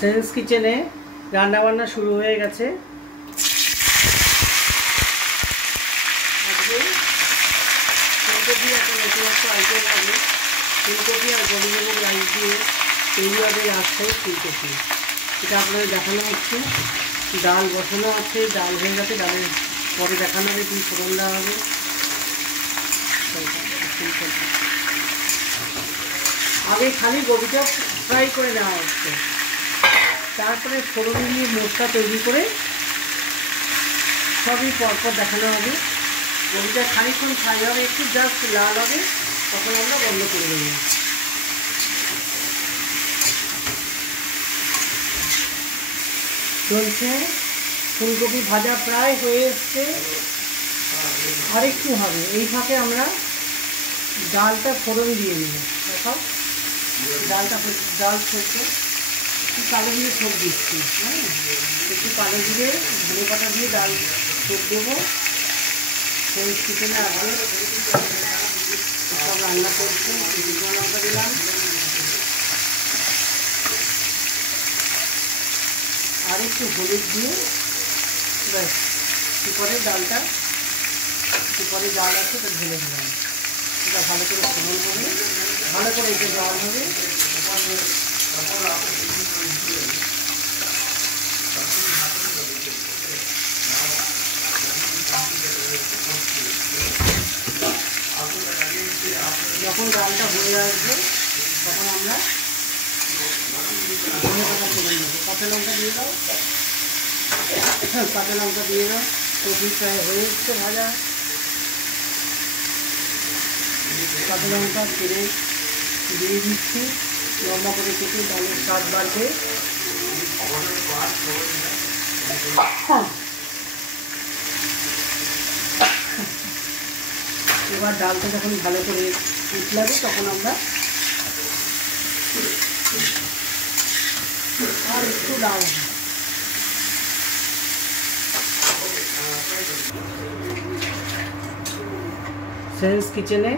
Sense কিচেনে রান্নাবান্না শুরু হয়ে গেছে। আজকে ফুলকপি একটা নতুনত্ব আইটেম হবে। ফুলকপি আর গোবিন্দভোগ রাইস দিয়ে তৈরি হবে রাজশাহী ফুলকপি। এটা আপনাদের দেখানো হচ্ছে। ডাল বসানো আছে, ডাল হয়ে গেছে, ডালের পরে দেখানো হবে কি ফোড়ন দেওয়া হবে। আগে খালি গোবিটা ফ্রাই করে নেওয়া হচ্ছে, তারপরে ফোড়ন দিয়ে মশলা তৈরি করে সবই পরপর দেখানো হবে। গোবিটা খানিকক্ষণ ফ্রাই হবে, একটু জাস্ট লাল হবে, তখন আমরা বন্ধ করে দেবো। চলছে, ফুলকপি ভাজা প্রায় হয়ে এসছে, আরেকটু হবে। এই ফাঁকে আমরা ডালটা ফোড়ন দিয়ে নেব। দেখো ডাল ছোট্ট একটু কালো জিরে ছোপ দিচ্ছি। হ্যাঁ, একটু কালো জিরে ধনে পাতা দিয়ে ডাল ছোপ দেবো। সেই চিকেনে আগে সব রান্না করছে। লঙ্কা দিলাম, আর একটু হলুদ দিয়ে ব্যাস কুকারে ডালটা, কুকারে ডাল আছে তো ঢেলে দিলাম। এটা ভালো করে ফোড়ন হবে, ভালো করে এতে জল হবে। যখন ডালটা হয়ে আসবে তখন আমরা ধনে পাতা ফোড়ন দেবো। কাঁচা লঙ্কা দিয়ে দাও, কাঁচা লঙ্কা দিয়ে দাও। কপি প্রায় হয়ে এসছে ভাজা। কাঁচা লঙ্কা ছেড়ে দিয়ে দিচ্ছি, লম্বা করে কেটে, ডালের স্বাদ বাড়বে। এবার ডালটা যখন ভালো করে উতলাবে তখন আমরা আর একটু ডাল সেন্স কিচেনে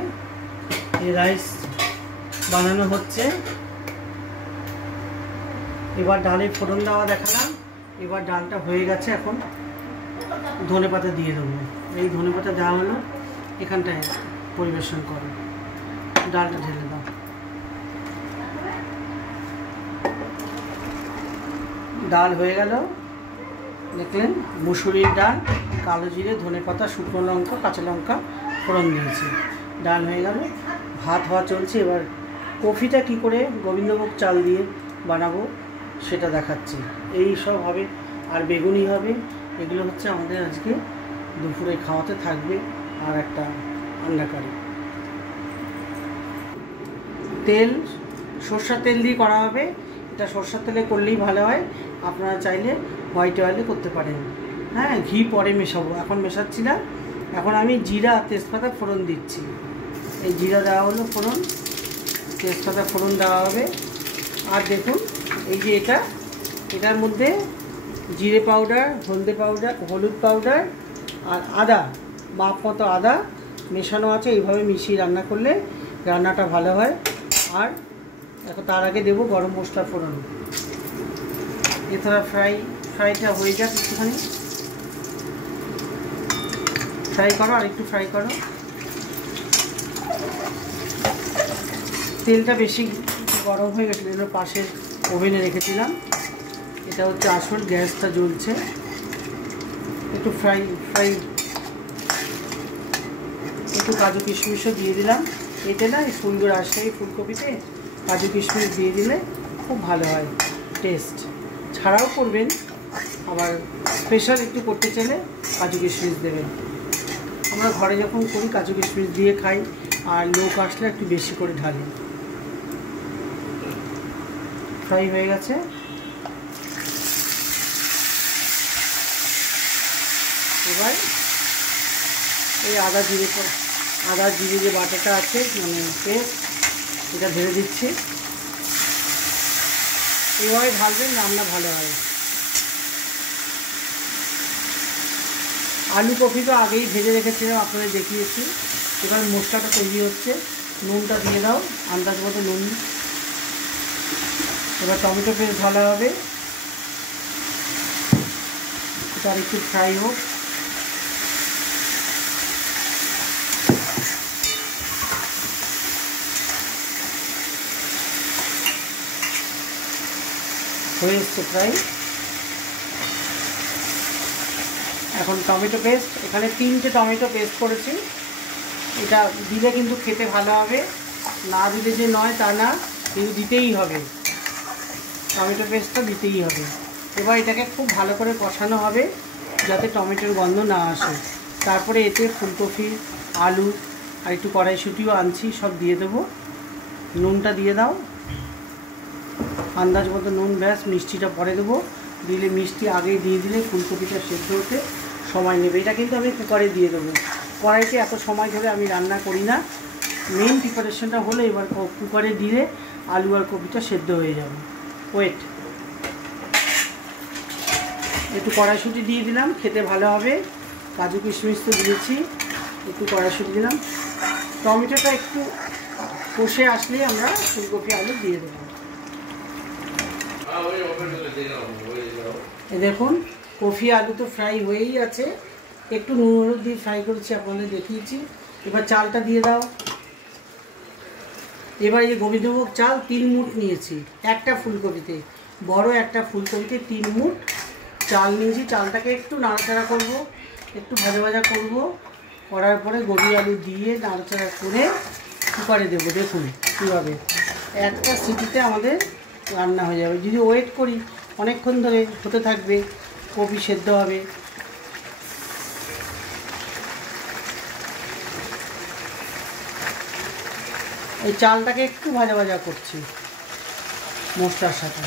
এই রাইস বানানো হচ্ছে। এবার ডালে ফোড়ন দেওয়া দেখালাম, এবার ডালটা হয়ে গেছে। এখন ধনে পাতা দিয়ে দেবো। এই ধনে পাতা দেওয়া হলো, এখানটায় পরিবেশন করো। ডালটা ঢেলে দাও। ডাল হয়ে গেল, দেখলেন, মুসুরির ডাল, কালো জিরে, ধনে পাতা, শুকনো লঙ্কা, কাঁচা লঙ্কা ফোড়ন দিয়েছি। ডাল হয়ে গেল, ভাত হওয়া চলছে। এবার কফিটা কি করে গোবিন্দভোগ চাল দিয়ে বানাবো সেটা দেখাচ্ছি। এই সব হবে, আর বেগুনি হবে। এগুলো হচ্ছে আমাদের আজকে দুপুরে খাওয়াতে থাকবে। আর একটা আন্ডা কারি। তেল সরষের তেল দিয়ে করা হবে। এটা সরষের তেলে করলেই ভালো হয়, আপনারা চাইলে হোয়াইট অয়েলে করতে পারেন। হ্যাঁ, ঘি পরে মেশাবো, এখন মেশাচ্ছি না। এখন আমি জিরা তেজপাতা ফোড়ন দিচ্ছি। এই জিরা দেওয়া হলো ফোড়ন, তেজপাতা ফোড়ন দেওয়া হবে। আর দেখুন, এই যে এটার মধ্যে জিরে পাউডার, হলদে পাউডার, হলুদ পাউডার আর আদা, মাপ মতো আদা মেশানো আছে। এইভাবে মিশিয়ে রান্না করলে রান্নাটা ভালো হয়। আর এখন তার আগে দেবো গরম মশলা ফোড়ন। এছাড়া ফ্রাইটা হয়ে যাক, একটুখানি ফ্রাই করো, আর একটু ফ্রাই করো। তেলটা বেশি গরম হয়ে গেছিলো, এগুলো পাশের ওভেনে রেখেছিলাম। এটা হচ্ছে আসল, গ্যাসটা জ্বলছে। একটু একটু কাজু কিশমিশও দিয়ে দিলাম। এতে না, এই ফুলগুলো রাজশাহী ফুলকপিতে কাজু কিশমিশ দিয়ে দিলে খুব ভালো হয় টেস্ট। ছাড়াও করবেন, আবার স্পেশাল একটু করতে চাইলে কাজু কিশমিশ দেবেন। আমরা ঘরে যখন করি কাজু কিশমিশ দিয়ে খাই, আর লোক আসলে একটু বেশি করে ঢালি। ফ্রাই হয়ে গেছে। এবার এই আদা জিরে যে বাটাটা আছে, মানে পেস্ট, এটা ঢেলে দিচ্ছি। এইভাবে ঢালবেন, রান্না ভালো হয়। আলু কপি তো আগেই ভেজে রেখেছিলাম, আপনাদের দেখিয়েছি। এবার মশলাটা তৈরি হচ্ছে। নুনটা দিয়ে দাও, আন্দাজ মতো নুন। এবার টমেটো পেস্ট ঢালা হবে, এটা একটু ফ্রাই হোক। হয়ে এসছে প্রায়। এখন টমেটো পেস্ট, এখানে 3টে টমেটো পেস্ট করেছি, এটা দিলে কিন্তু খেতে ভালো হবে, না দিলে যে নয় তা না, কিন্তু দিতেই হবে, টমেটো পেস্টটা দিতেই হবে। এবার এটাকে খুব ভালো করে কষানো হবে যাতে টমেটোর গন্ধ না আসে। তারপরে এতে ফুলকপি, আলু আর একটু কড়াইশুঁটিও আনছি, সব দিয়ে দেবো। নুনটা দিয়ে দাও, আন্দাজ মতো নুন, ব্যাস। মিষ্টিটা পরে দেবো, দিলে মিষ্টি আগেই দিয়ে দিলে ফুলকপিটা সেদ্ধ হতে সময় নেবে। এটা কিন্তু আমি কুকারে দিয়ে দেবো, কড়াইতে এত সময় ধরে আমি রান্না করি না। মেন প্রিপারেশনটা হলো এবার কুকারে দিলে আলু আর কপিটা সেদ্ধ হয়ে যাবে। ওয়েট, একটু কড়াইশুঁটি দিয়ে দিলাম, খেতে ভালো হবে। কাজু কিশমিশ তো দিয়েছি, একটু কড়াইশুঁটি দিলাম। টমেটোটা একটু কষে আসলে আমরা ফুলকপি আলু দিয়ে দেবো। এই দেখুন কফি আলু তো ফ্রাই হয়েই আছে, একটু নুন হলুদ দিয়ে ফ্রাই করেছি, আপনাদের দেখিয়েছি। এবার চালটা দিয়ে দাও। এবার এই যে গোবিন্দভোগ চাল 3 মুঠ নিয়েছি একটা ফুলকপিতে, বড় একটা ফুলকপিতে 3 মুঠ চাল নিয়েছি। চালটাকে একটু নাড়াচাড়া করব, একটু ভাজা ভাজা করব, করার পরে গোবি আলু দিয়ে নাড়াচাড়া করে কুকারে দেবো। দেখুন কীভাবে একটা সিটিতে আমাদের রান্না হয়ে যাবে। যদি ওয়েট করি অনেকক্ষণ ধরে হতে থাকবে, কপি সেদ্ধ হবে। এই চালটাকে একটু ভাজা ভাজা করছি মশলার সাথে।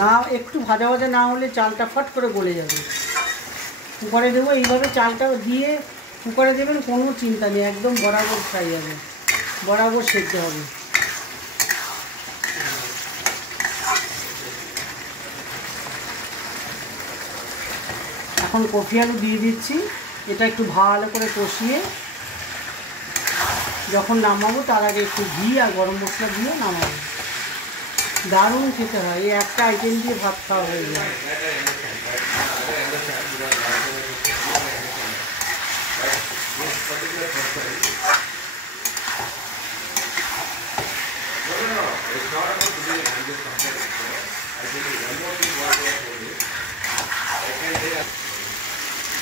না একটু ভাজা ভাজা না হলে চালটা ফট করে গলে যাবে। কুকারে দেবো, এইভাবে চালটা দিয়ে কুকারে দেবেন, কোনো চিন্তা নেই, একদম বরাবর ফ্রাই যাবে, বরাবর সেদ্ধ হবে। এখন কফি আলু দিয়ে দিচ্ছি, এটা একটু ভালো করে কষিয়ে যখন নামাবো তার আগে একটু ঘি আর গরম মশলা দিয়ে নামাবো। দারুণ খেতে হয়, এই একটা আইটেম দিয়ে ভাত খাওয়া হয়ে যায়।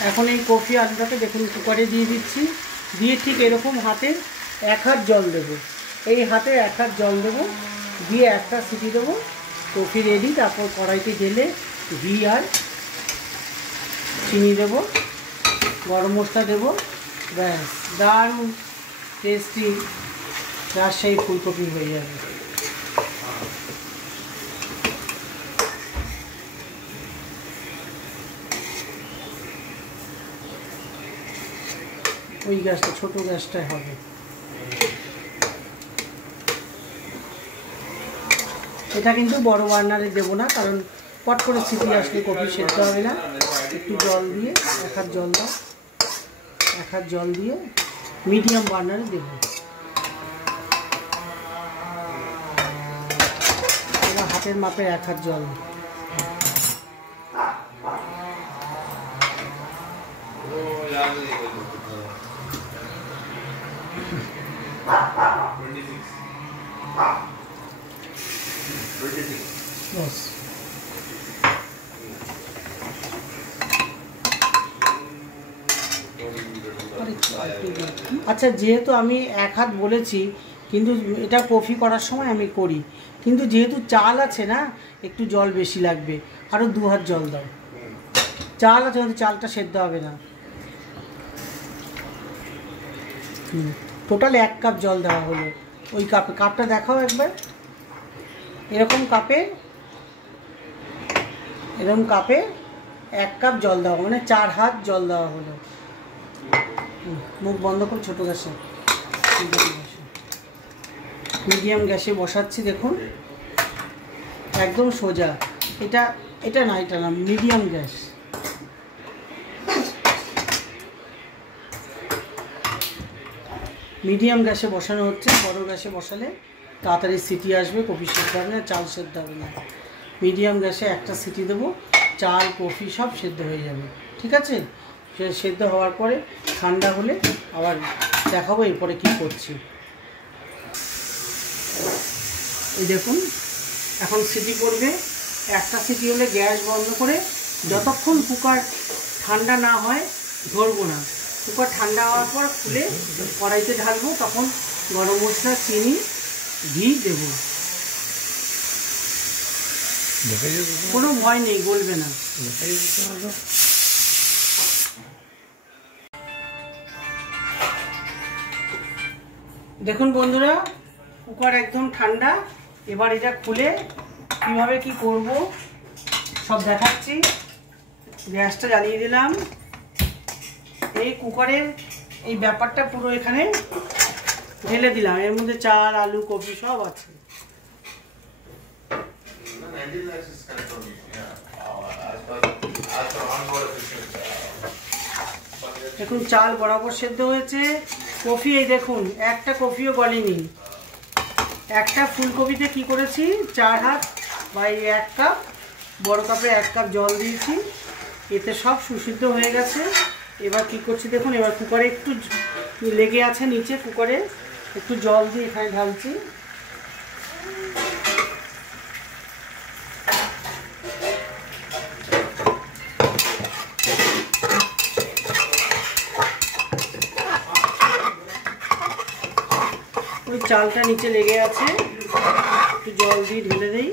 এখন এই কফি আলুটাকে দেখুন কুকারে দিয়ে দিচ্ছি, দিয়ে ঠিক এরকম হাতে 1 হাত জল দেবো, এই হাতে 1 হাত জল দেবো, দিয়ে একটা সিটি দেবো, কফি রেডি। তারপর কড়াইতে ঢেলে ঘি আর চিনি দেবো, গরম মশলা দেবো, ব্যাস দারুণ টেস্টি রাজশাহী ফুলকপি হয়ে যাবে। ওই গ্যাসটা, ছোটো গ্যাসটাই হবে। এটা কিন্তু বড় বার্নারে দেবো না, কারণ পট করে সিটি আসলে কফি সেদ্ধ হবে না। একটু জল দিয়ে 1 হাত জল দাও, 1 হাত জল দিয়ে মিডিয়াম বার্নারে দেবো। এবার হাতের মাপে 1 হাত জল। আচ্ছা, যেহেতু আমি 1 হাত বলেছি, কিন্তু এটা কফি করার সময় আমি করি, কিন্তু যেহেতু চাল আছে না, একটু জল বেশি লাগবে, আরও 2 হাত জল দাও। চাল আছে, চালটা সেদ্ধ হবে না। টোটাল 1 কাপ জল দেওয়া হলো। ওই কাপে, কাপটা দেখাও একবার, এরকম কাপে 1 কাপ জল দেওয়া, মানে 4 হাত জল দেওয়া হলো। মুখ বন্ধ করে ছোটো গ্যাসে, মিডিয়াম গ্যাসে বসাচ্ছি। দেখুন একদম সোজা, এটা এটা না মিডিয়াম গ্যাস। মিডিয়াম গ্যাসে বসানো হচ্ছে, বড় গ্যাসে বসালে তাড়াতাড়ি সিটি আসবে, কফি সেদ্ধ হবে না, চাল সেদ্ধ হবে না। মিডিয়াম গ্যাসে একটা সিটি দেবো, চাল কফি সব সেদ্ধ হয়ে যাবে। ঠিক আছে, সেদ্ধ হওয়ার পরে ঠান্ডা হলে আবার দেখাবো এরপরে কী করছি। এই দেখুন এখন সিটি করবে, একটা সিটি হলে গ্যাস বন্ধ করে যতক্ষণ কুকার ঠান্ডা না হয় ধরবো না। কুকার ঠান্ডা হওয়ার পর খুলে কড়াইতে ঢালবো, তখন গরম মশলা, চিনি, ঘি দেব। কোনো ভয় নেই, গলবে না। দেখুন বন্ধুরা, কুকার একদম ঠান্ডা। এবার এটা খুলে কীভাবে কি করব সব দেখাচ্ছি। গ্যাসটা জ্বালিয়ে দিলাম। এই কুকারের এই ব্যাপারটা পুরো এখানে ঢেলে দিলাম, এর মধ্যে চাল, আলু, কফি সব আছে। দেখুন চাল বরাবর সেদ্ধ হয়েছে। কফি এই দেখুন একটা কফিও গলেনি। একটা ফুলকপিতে কি করেছি, 4 হাত বা 1 কাপ, বড় কাপে 1 কাপ জল দিয়েছি, এতে সব সুসিদ্ধ হয়ে গেছে। এবার কি করছি দেখুন, এবার কুকারে একটু লেগে আছে নিচে, কুকারে একটু জল দিয়ে এখানে ঢালছি। ওই চালটা নিচে লেগে আছে, একটু জল দিয়ে ঢেলে দেই।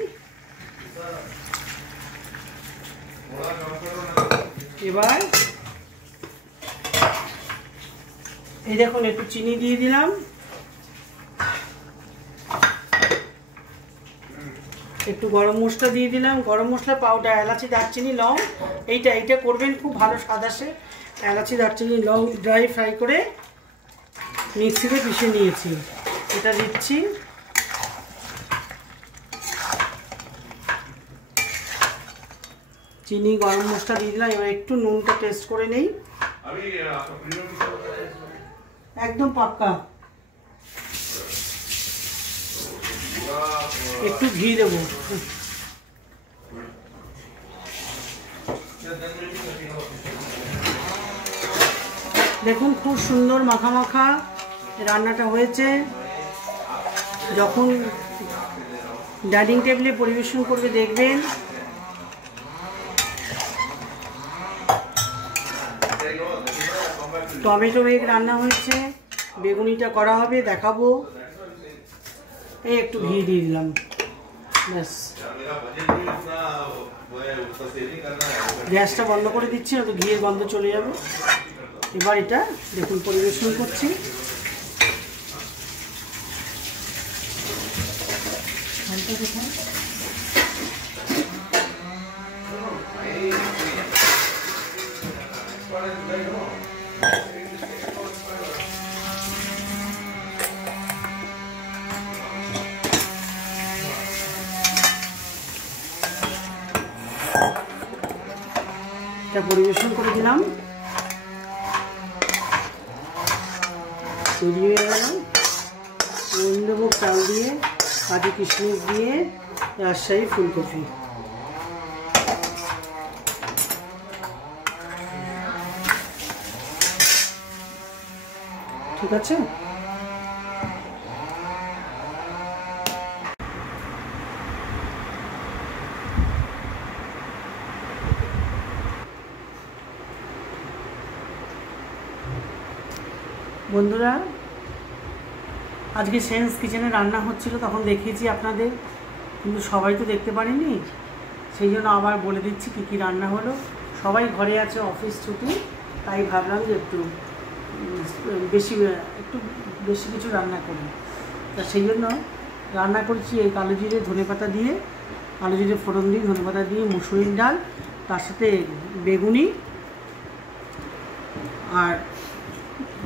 এবার এই দেখুন একটু চিনি দিয়ে দিলাম, একটু গরম মশলা দিয়ে দিলাম, গরম মশলা পাউডার, এলাচি, দারচিনি, লং। এইটা করবেন, খুব ভালো স্বাদ আসে। এলাচি, দারচিনি, লং ড্রাই ফ্রাই করে মিক্সিতে পিষে নিয়েছি, এটা দিচ্ছি। চিনি, গরম মশলা দিয়ে দিলাম। এবার একটু নুনটা টেস্ট করে নেই, একদম পাক্কা। একটু ঘি দেবো। দেখুন খুব সুন্দর মাখা মাখা রান্নাটা হয়েছে। যখন ডাইনিং টেবিলে পরিবেশন করবে দেখবেন। টমেটো এগ রান্না হয়েছে, বেগুনিটা করা হবে, দেখাবো। এই একটু ঘি দিয়ে দিলাম, ব্যাস। গ্যাসটা বন্ধ করে দিচ্ছি, নয়তো ঘিয়ের গন্ধ চলে যাবে। এবার এটা দেখুন পরিবেশন করছি। এটা পরিবেশন করে দিলাম, তৈরি হয়ে গেল গোবিন্দভোগ চাল দিয়ে, কাজু কিশমিশ দিয়ে রাজশাহী ফুলকপি। ঠিক আছে, বন্ধুরা আজকে সেন্স কিচেনে রান্না হচ্ছিল, তখন দেখিয়েছি আপনাদের, কিন্তু সবাই তো দেখতে পারেনি। সেই জন্য আবার বলে দিচ্ছি কী কী রান্না হলো। সবাই ঘরে আছে, অফিস ছুটি, তাই ভাবলাম যে একটু বেশি কিছু রান্না করি। তা সেই জন্য রান্না করছি এই কালো জিরে ধনেপাতা দিয়ে, কালো জিরে ফোড়ন দিয়ে, ধনেপাতা দিয়ে, মুসুরির ডাল, তার সাথে বেগুনি আর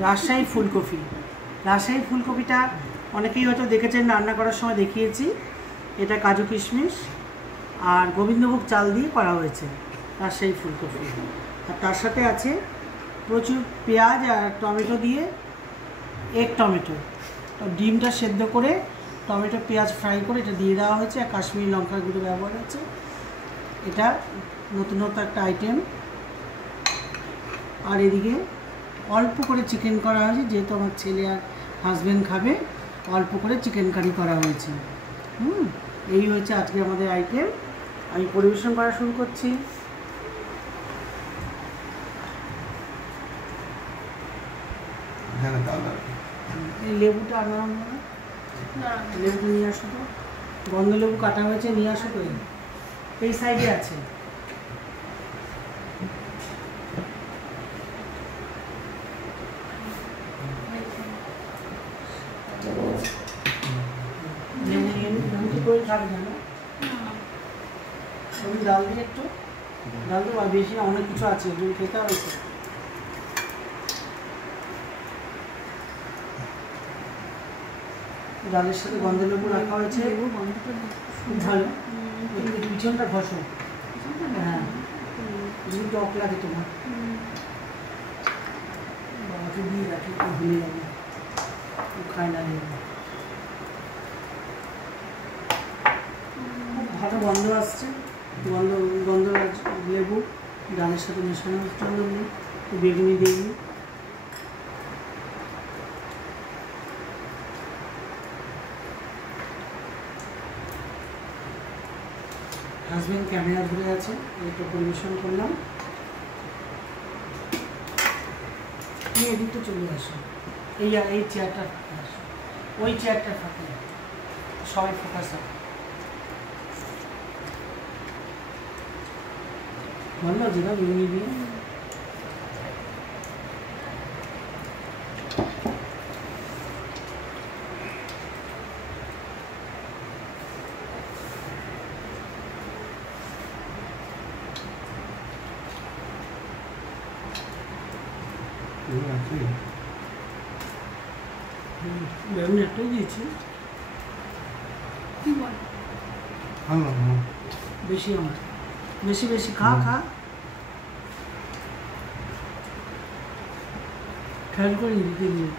রাজশাহী ফুলকপি। রাজশাহী ফুলকপিটা অনেকেই হয়তো দেখেছেন, রান্না করার সময় দেখিয়েছি। এটা কাজু কিশমিশ, আর গোবিন্দভোগ চাল দিয়ে করা হয়েছে আর সেই ফুলকপি। আর তার সাথে আছে প্রচুর পেঁয়াজ আর টমেটো দিয়ে এক টমেটো, ডিমটা সেদ্ধ করে টমেটো পেঁয়াজ ফ্রাই করে এটা দিয়ে দেওয়া হয়েছে, আর কাশ্মীরি লঙ্কার গুঁড়ো ব্যবহার হয়েছে। এটা নতুনত্ব একটা আইটেম। আর এদিকে অল্প করে চিকেন করা হয়েছে, যেহেতু আমার ছেলে আর হাজব্যান্ড খাবে, অল্প করে চিকেন কারি করা হয়েছে। এই হচ্ছে আজকে আমাদের আইটেম। আমি পরিবেশন করা শুরু করছি। এই লেবুটা আনার লেবুটা নিয়ে আসো তো, গন্ধ লেবু কাটা হয়েছে, নিয়ে আসো তো, এই সাইডে আছে। ডাল দিয়ে একটু ডাল দেবো, আর বেশি অনেক কিছু আছে যদি খেতে হবে। ডালের সাথে গন্ধ লেবু রাখা হয়েছে, খুব ভালো। পিছনটা ঘষো, হ্যাঁ যদি টক লাগে তোমার বাবাকে দিয়ে রাখি, ভুলে যাবে, খায় না লেবু। ভালো গন্ধ আসছে, গন্ধ লেবু ডালের সাথে মেশানো চলো, বেগুনি দিয়ে হাজব্যান্ড ক্যামেরা ধরে আছে, এটা পরিবেশন করলাম। তুমি এদিকটা চলে আসো, এই চেয়ারটা ফাঁকা আসো, ওই চেয়ারটা ফাঁকা, সবাই ফোকাস আছে। ভালো যেটা বেগুনি দিয়ে বেগুনি একটাই দিয়েছি, বেশি আমার বেশি বেশি খা খেয়াল করে দিতে দিয়ে।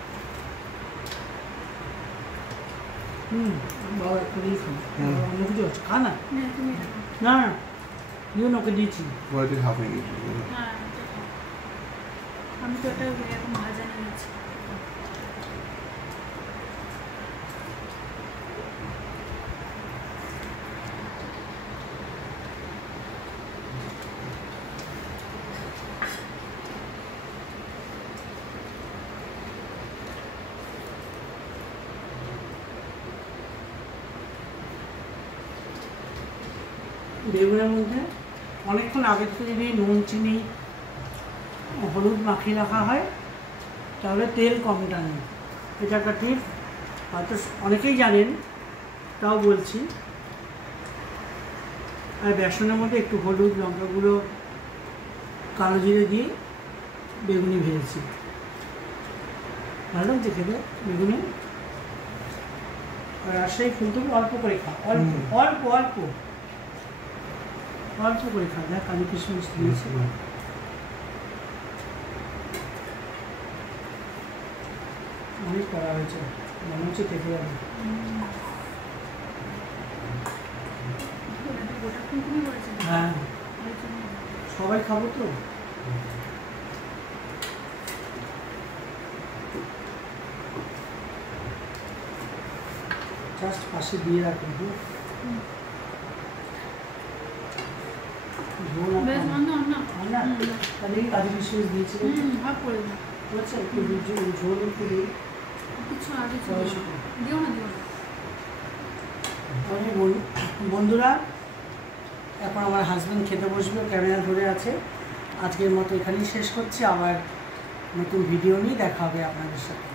বাবা একটু দিয়ে খাও, অন্য কিছু আছে খা না, না দিও না, ওকে দিয়েছি। আমি তো এটা এরকম ভাজা নিয়েছি। বেগুনের মধ্যে অনেকক্ষণ আগে থেকে যদি নুন চিনি হলুদ মাখিয়ে রাখা হয় তাহলে তেল কম টানে, এটা একটা টিপ, হয়তো অনেকেই জানেন, তাও বলছি। আর বেসনের মধ্যে একটু হলুদ, লঙ্কা গুঁড়ো, কালো জিরে দিয়ে বেগুনি ভেজেছি, ভালো লাগছে খেতে বেগুনি। আর রাজশাহী ফুলকপি অল্প করে খা, অল্প অল্প অল্প অল্প করে খা। দেখ আমি কিশমিশ দিয়েছি, অনেক করা হয়েছে, মনে হচ্ছে খেতে যাবে। হ্যাঁ সবাই খাবো তো। জাস্ট পাশে দিয়ে রাখুন, তাহলে কাজু কিশমিশ দিয়েছি, ঝোল একটু দিই। বন্ধুরা এখন আমার হাজব্যান্ড খেতে বসবে, ক্যামেরা ধরে আছে। আজকের মতো এখানেই শেষ করছি, আবার নতুন ভিডিও নিয়ে দেখা হবে আপনাদের সাথে।